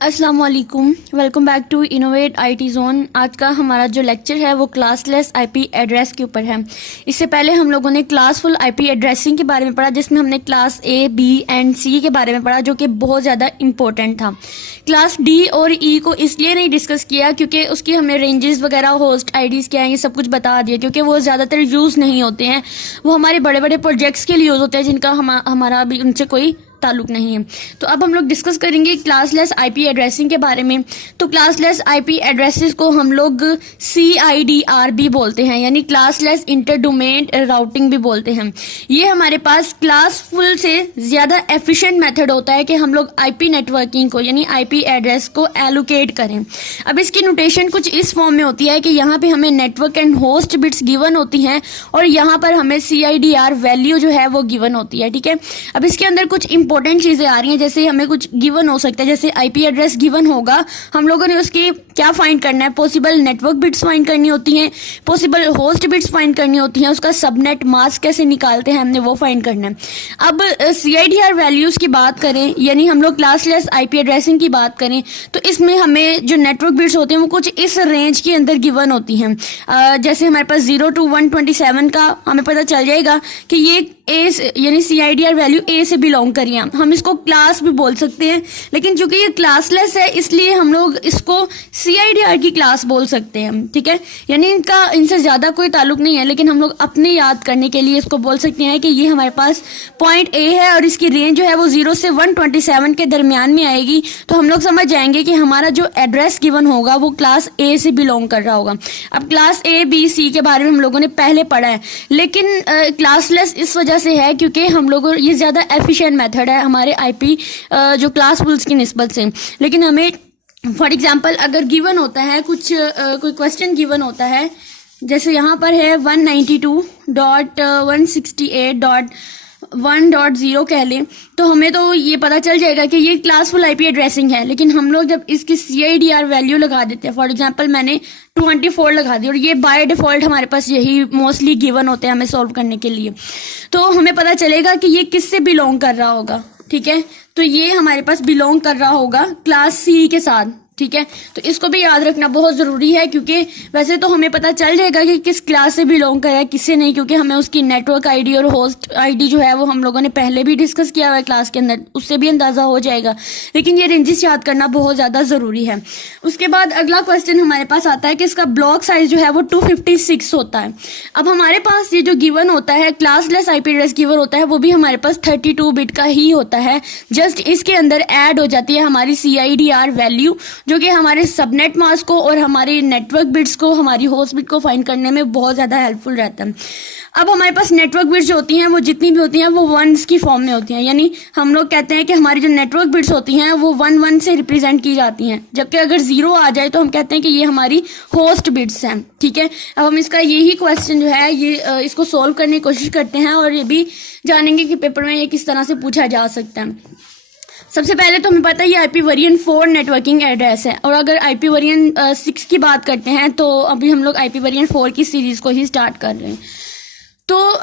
अस्सलाम वालेकुम, welcome back to Innovate IT Zone. आज का हमारा जो लेक्चर है वो क्लासलेस आईपी एड्रेस के ऊपर है। इससे पहले हम लोगों ने क्लासफुल आईपी एड्रेसिंग के बारे में पढ़ा, जिसमें हमने क्लास ए, बी एंड सी के बारे में पढ़ा, जो कि बहुत ज़्यादा इंपॉर्टेंट था। क्लास डी और ई को इसलिए नहीं डिस्कस किया क्योंकि उसकी हमें रेंजेस वगैरह, होस्ट आईडीज़ क्या हैं, ये सब कुछ बता दिया, क्योंकि वो ज़्यादातर यूज़ नहीं होते हैं। वो हमारे बड़े बड़े प्रोजेक्ट्स के लिए यूज़ होते हैं, जिनका हमारा अभी उनसे कोई ताल्लुक नहीं है। तो अब हम लोग डिस्कस करेंगे क्लासलेस आईपी एड्रेसिंग के बारे में। तो क्लासलेस आईपी एड्रेसेस को हम लोग CIDR भी बोलते हैं, यानी क्लासलेस इंटर डोमेन राउटिंग भी बोलते हैं। ये हमारे पास क्लासफुल से ज़्यादा एफिशिएंट मेथड होता है कि हम लोग आईपी नेटवर्किंग को, यानी आईपी एड्रेस को एलोकेट करें। अब इसकी नोटेशन कुछ इस फॉर्म में होती है कि यहाँ पे हमें network and host bits given होती हैं और यहाँ पर हमें CIDR वैल्यू जो है वो गिवन होती है। ठीक है, अब इसके अंदर कुछ इंपॉर्टेंट चीजें आ रही हैं, जैसे हमें कुछ गिवन हो सकता है, जैसे आईपी एड्रेस गिवन होगा, हम लोगों ने उसकी क्या फाइंड करना है, पॉसिबल नेटवर्क बिट्स फाइंड करनी होती हैं, पॉसिबल होस्ट बिट्स फाइंड करनी होती हैं, उसका सबनेट मास्क कैसे निकालते हैं हमने वो फाइंड करना है। अब CIDR वैल्यूज की बात करें, यानी हम लोग क्लासलेस आईपी एड्रेसिंग की बात करें, तो इसमें हमें जो नेटवर्क बिट्स होते हैं वो कुछ इस रेंज के अंदर गिवन होती हैं। जैसे हमारे पास 0 to 127 का हमें पता चल जाएगा कि ये ए यानी CIDR वैल्यू ए से बिलोंग करिए। हम इसको क्लास भी बोल सकते हैं, लेकिन चूंकि ये क्लासलेस है इसलिए हम लोग इसको CIDR की क्लास बोल सकते हैं। ठीक है, यानी इनसे ज्यादा कोई ताल्लुक नहीं है, लेकिन हम लोग अपने याद करने के लिए इसको बोल सकते हैं कि ये हमारे पास पॉइंट ए है और इसकी रेंज जो है वो 0 से 127 के दरमियान में आएगी। तो हम लोग समझ जाएंगे कि हमारा जो एड्रेस गिवन होगा वो क्लास ए से बिलोंग कर रहा होगा। अब क्लास ए, बी, सी के बारे में हम लोगों ने पहले पढ़ा है, लेकिन क्लासलेस इस वजह से है क्योंकि हम लोगों ये ज्यादा एफिशिएंट मेथड है हमारे आईपी जो क्लासफुल्स की निस्बत से। लेकिन हमें फॉर एग्जांपल अगर गिवन होता है कोई क्वेश्चन गिवन होता है, जैसे यहाँ पर है 192.168.1.0 कह लें, तो हमें तो ये पता चल जाएगा कि ये क्लासफुल आईपी एड्रेसिंग है। लेकिन हम लोग जब इसकी CIDR वैल्यू लगा देते हैं, फॉर एग्जांपल मैंने 24 लगा दी, और ये बाय डिफॉल्ट हमारे पास यही मोस्टली गिवन होते हैं हमें सॉल्व करने के लिए, तो हमें पता चलेगा कि ये किससे बिलोंग कर रहा होगा। ठीक है, तो ये हमारे पास बिलोंग कर रहा होगा क्लास C के साथ। ठीक है, तो इसको भी याद रखना बहुत जरूरी है, क्योंकि वैसे तो हमें पता चल जाएगा कि किस क्लास से बिलोंग कर रहा है, किससे नहीं, क्योंकि हमें उसकी नेटवर्क आईडी और होस्ट आईडी जो है वो हम लोगों ने पहले भी डिस्कस किया हुआ है क्लास के अंदर, उससे भी अंदाजा हो जाएगा। लेकिन ये रेंजेस याद करना बहुत ज्यादा जरूरी है। उसके बाद अगला क्वेश्चन हमारे पास आता है कि इसका ब्लॉक साइज जो है वो 256 होता है। अब हमारे पास ये जो गिवन होता है क्लासलेस आईपी एड्रेस गिवन होता है, वो भी हमारे पास 32 बिट का ही होता है। जस्ट इसके अंदर ऐड हो जाती है हमारी CIDR वैल्यू, जो कि हमारे सबनेट मास्क को और हमारे नेटवर्क बिट्स को, हमारी होस्ट बिट को फाइंड करने में बहुत ज्यादा हेल्पफुल रहता है। अब हमारे पास नेटवर्क बिट्स जो होती हैं वो जितनी भी होती हैं वो वंस की फॉर्म में होती हैं, यानी हम लोग कहते हैं कि हमारी जो नेटवर्क बिट्स होती हैं वो 1 से रिप्रेजेंट की जाती हैं, जबकि अगर 0 आ जाए तो हम कहते हैं कि ये हमारी होस्ट बिट्स हैं। ठीक है, अब हम इसका यही क्वेश्चन जो है ये इसको सोल्व करने की कोशिश करते हैं और ये भी जानेंगे कि पेपर में ये किस तरह से पूछा जा सकता है। सबसे पहले तो हमें पता है ये IP वेरिएंट 4 नेटवर्किंग एड्रेस है, और अगर IP वेरिएंट 6 की बात करते हैं तो अभी हम लोग IP वेरिएंट 4 की सीरीज को ही स्टार्ट कर रहे हैं। तो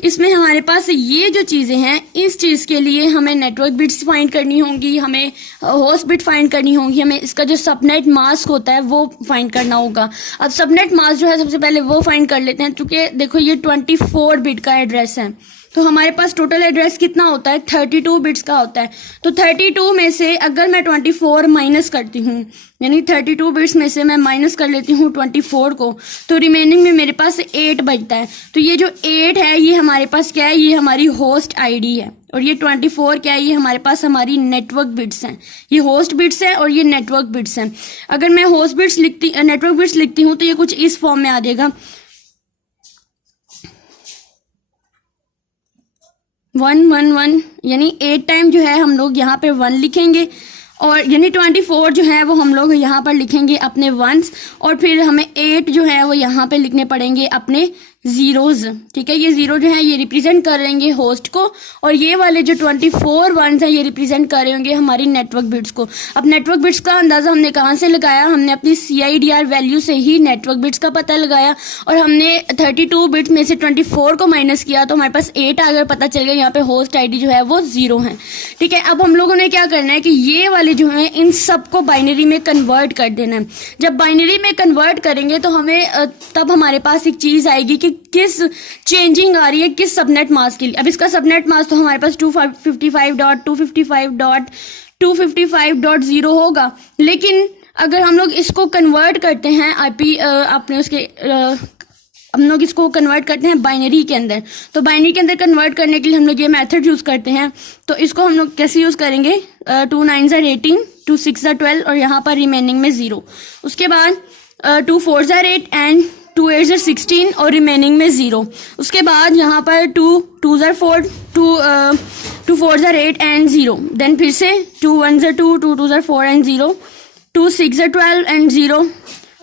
इसमें हमारे पास ये जो चीज़ें हैं, इस चीज़ के लिए हमें नेटवर्क बिट्स फाइंड करनी होंगी, हमें होस्ट बिट फाइंड करनी होंगी, हमें इसका जो सबनेट मास्क होता है वो फाइंड करना होगा। अब सबनेट मास्क जो है सबसे पहले वो फाइंड कर लेते हैं, क्योंकि देखो ये 24 बिट का एड्रेस है, तो हमारे पास टोटल एड्रेस कितना होता है, 32 बिट्स का होता है। तो 32 में से अगर मैं 24 माइनस करती हूँ, यानी 32 बिट्स में से मैं माइनस कर लेती हूँ 24 को, तो रिमेनिंग में मेरे पास 8 बचता है। तो ये जो 8 है ये हमारे पास क्या है, ये हमारी होस्ट आईडी है, और ये 24 क्या है, ये हमारे पास हमारी नेटवर्क बिट्स हैं। ये होस्ट बिट्स हैं और ये नेटवर्क बिट्स हैं। अगर मैं नेटवर्क बिट्स लिखती हूँ तो ये कुछ इस फॉर्म में आ जाएगा, 111, यानी 8 टाइम जो है हम लोग यहाँ पे 1 लिखेंगे, और यानी 24 जो है वो हम लोग यहाँ पर लिखेंगे अपने 1s, और फिर हमें 8 जो है वो यहाँ पे लिखने पड़ेंगे अपने जीरोज, ठीक है। ये जीरो जो है ये रिप्रेजेंट कर रहेंगे होस्ट को, और ये वाले जो 24 वंस हैं ये रिप्रेजेंट कर रहे होंगे हमारी नेटवर्क बिट्स को। अब नेटवर्क बिट्स का अंदाजा हमने कहाँ से लगाया, हमने अपनी CIDR वैल्यू से ही नेटवर्क बिट्स का पता लगाया, और हमने 32 बिट्स में से 24 को माइनस किया तो हमारे पास 8 आ गया, पता चल गया यहाँ पे होस्ट ID जो है वो 0 है, ठीक है। अब हम लोगों ने क्या करना है कि ये वाले जो है इन सबको बाइनरी में कन्वर्ट कर देना है। जब बाइनरी में कन्वर्ट करेंगे तो हमें तब हमारे पास एक चीज आएगी कि किस चेंजिंग आ रही है किस सबनेट मास्क के लिए। अब इसका सबनेट मास्क तो हमारे पास 255.255.255.0 होगा, लेकिन अगर हम लोग इसको कन्वर्ट करते हैं IP अपने उसके हम लोग इसको कन्वर्ट करते हैं बाइनरी के अंदर, तो बाइनरी के अंदर कन्वर्ट करने के लिए हम लोग ये मेथड यूज करते हैं। तो इसको हम लोग कैसे यूज करेंगे, 2 9s are 18, 2 6s are 12 और यहाँ पर रिमेनिंग में 0। उसके बाद 2 4s are 8 and 2 8s are 16 और रिमेनिंग में 0। उसके बाद यहाँ पर 2 2s are 4, 2 4s are 8 and 0। Then फिर से 2 1s are 2, 2 2s are 4 and 0, 2 6s are 12 and 0,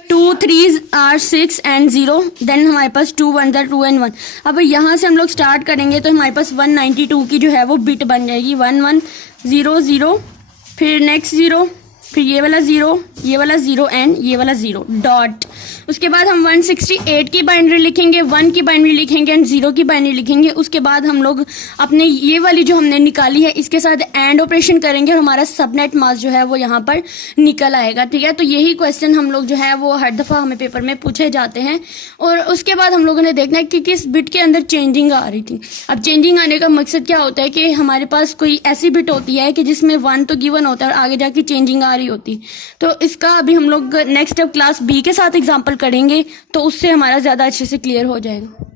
2 3s are 6 and 0। Then हमारे पास 2 1s are 2 एंड 1। अब यहाँ से हम लोग स्टार्ट करेंगे तो हमारे पास 192 की जो है वो बिट बन जाएगी, 1 1 0 0, फिर नेक्स्ट 0, फिर ये वाला 0, ये वाला 0 एंड ये वाला 0 डॉट। उसके बाद हम 168 की बाइनरी लिखेंगे, 1 की बाइनरी लिखेंगे एंड 0 की बाइनरी लिखेंगे। उसके बाद हम लोग अपने ये वाली जो हमने निकाली है इसके साथ एंड ऑपरेशन करेंगे और हमारा सबनेट मास्क जो है वो यहाँ पर निकल आएगा, ठीक है। तो यही क्वेश्चन हम लोग जो है वो हर दफ़ा हमें पेपर में पूछे जाते हैं। और उसके बाद हम लोगों ने देखना है कि किस बिट के अंदर चेंजिंग आ रही थी। अब चेंजिंग आने का मकसद क्या होता है कि हमारे पास कोई ऐसी बिट होती है कि जिसमें 1 तो गिवन होता है और आगे जाके चेंजिंग आ रही होती। तो इसका अभी हम लोग नेक्स्ट क्लास B के साथ एग्जाम्पल करेंगे तो उससे हमारा ज़्यादा अच्छे से क्लियर हो जाएगा।